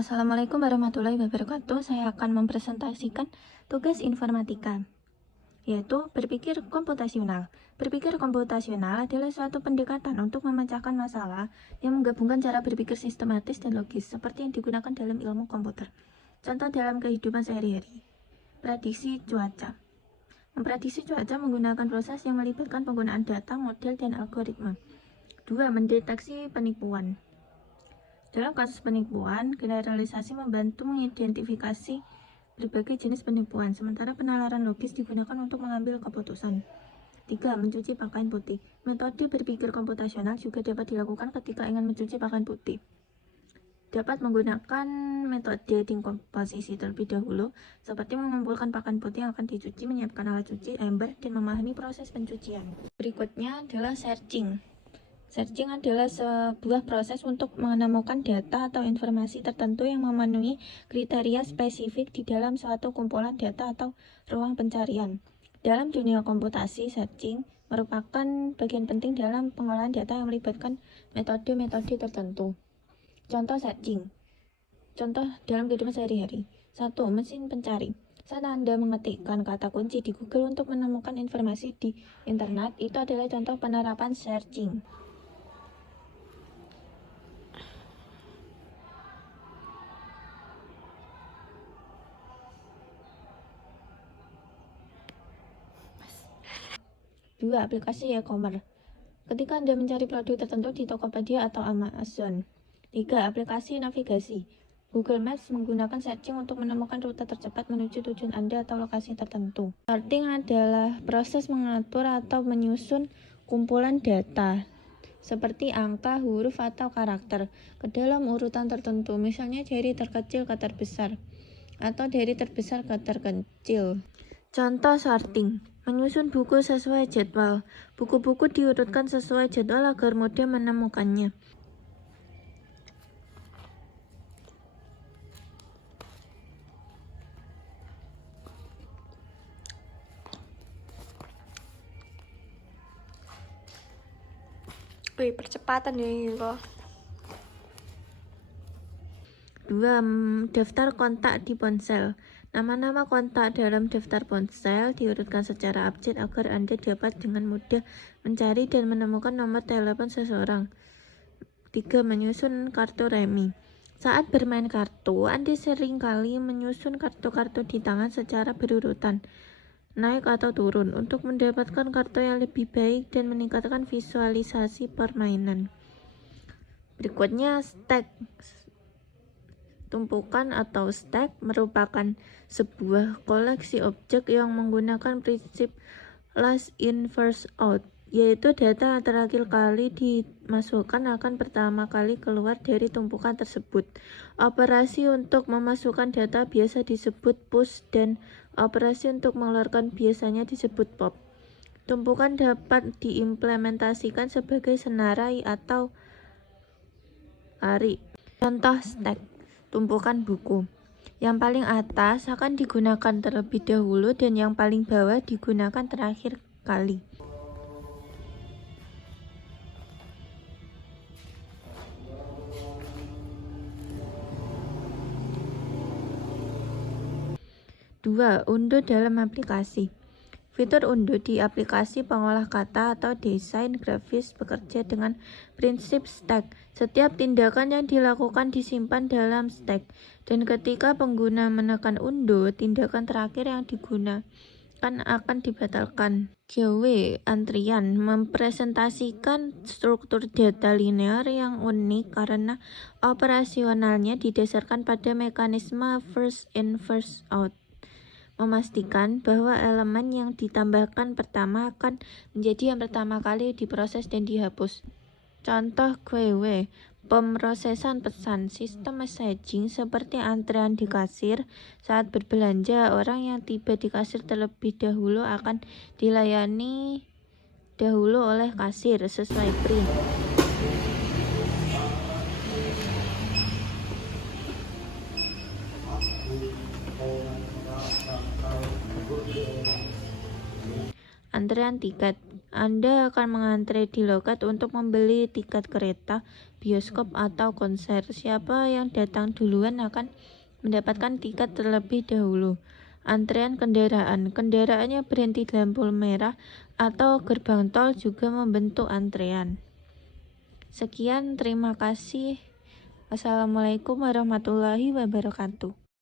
Assalamualaikum warahmatullahi wabarakatuh. Saya akan mempresentasikan tugas informatika, yaitu berpikir komputasional. Berpikir komputasional adalah suatu pendekatan untuk memecahkan masalah yang menggabungkan cara berpikir sistematis dan logis, seperti yang digunakan dalam ilmu komputer. Contoh dalam kehidupan sehari-hari. Prediksi cuaca. Memprediksi cuaca menggunakan proses yang melibatkan penggunaan data, model, dan algoritma. 2. Mendeteksi penipuan. Dalam kasus penipuan, generalisasi membantu mengidentifikasi berbagai jenis penipuan, sementara penalaran logis digunakan untuk mengambil keputusan. 3. Mencuci pakaian putih. Metode berpikir komputasional juga dapat dilakukan ketika ingin mencuci pakaian putih. Dapat menggunakan metode dekomposisi terlebih dahulu, seperti mengumpulkan pakaian putih yang akan dicuci, menyiapkan alat cuci, ember, dan memahami proses pencucian. Berikutnya adalah searching. Searching adalah sebuah proses untuk menemukan data atau informasi tertentu yang memenuhi kriteria spesifik di dalam suatu kumpulan data atau ruang pencarian. Dalam dunia komputasi, searching merupakan bagian penting dalam pengolahan data yang melibatkan metode-metode tertentu. Contoh searching. Contoh dalam kehidupan sehari-hari. 1. Mesin pencari. Saat Anda mengetikkan kata kunci di Google untuk menemukan informasi di internet, itu adalah contoh penerapan searching. Dua, aplikasi e-commerce. Ketika Anda mencari produk tertentu di Tokopedia atau Amazon. 3. Aplikasi navigasi. Google Maps menggunakan searching untuk menemukan rute tercepat menuju tujuan Anda atau lokasi tertentu. Sorting adalah proses mengatur atau menyusun kumpulan data seperti angka, huruf, atau karakter ke dalam urutan tertentu, misalnya dari terkecil ke terbesar atau dari terbesar ke terkecil. Contoh sorting. Menyusun buku sesuai jadwal. Buku-buku diurutkan sesuai jadwal agar mudah menemukannya. Wih, percepatan ya ini loh. 2. Daftar kontak di ponsel. Nama-nama kontak dalam daftar ponsel diurutkan secara abjad agar Anda dapat dengan mudah mencari dan menemukan nomor telepon seseorang. 3. Menyusun kartu remi. Saat bermain kartu, Anda seringkali menyusun kartu-kartu di tangan secara berurutan, naik atau turun, untuk mendapatkan kartu yang lebih baik dan meningkatkan visualisasi permainan. Berikutnya, stack. Tumpukan atau stack merupakan sebuah koleksi objek yang menggunakan prinsip last in first out, yaitu data yang terakhir kali dimasukkan akan pertama kali keluar dari tumpukan tersebut. Operasi untuk memasukkan data biasa disebut push dan operasi untuk mengeluarkan biasanya disebut pop. Tumpukan dapat diimplementasikan sebagai senarai atau array. Contoh stack. Tumpukan buku. Yang paling atas akan digunakan terlebih dahulu dan yang paling bawah digunakan terakhir kali. Dua, unduh dalam aplikasi. Fitur unduh di aplikasi pengolah kata atau desain grafis bekerja dengan prinsip stack. Setiap tindakan yang dilakukan disimpan dalam stack, dan ketika pengguna menekan unduh, tindakan terakhir yang digunakan akan dibatalkan. GW antrian mempresentasikan struktur data linear yang unik karena operasionalnya didasarkan pada mekanisme first in first out, memastikan bahwa elemen yang ditambahkan pertama akan menjadi yang pertama kali diproses dan dihapus. Contoh GW, pemrosesan pesan. Sistem messaging seperti antrean di kasir. Saat berbelanja, orang yang tiba di kasir terlebih dahulu akan dilayani dahulu oleh kasir sesuai print. Antrean tiket. Anda akan mengantre di loket untuk membeli tiket kereta, bioskop, atau konser. Siapa yang datang duluan akan mendapatkan tiket terlebih dahulu. Antrean kendaraan. Kendaraannya berhenti di lampu merah atau gerbang tol juga membentuk antrean. Sekian, terima kasih. Wassalamualaikum warahmatullahi wabarakatuh.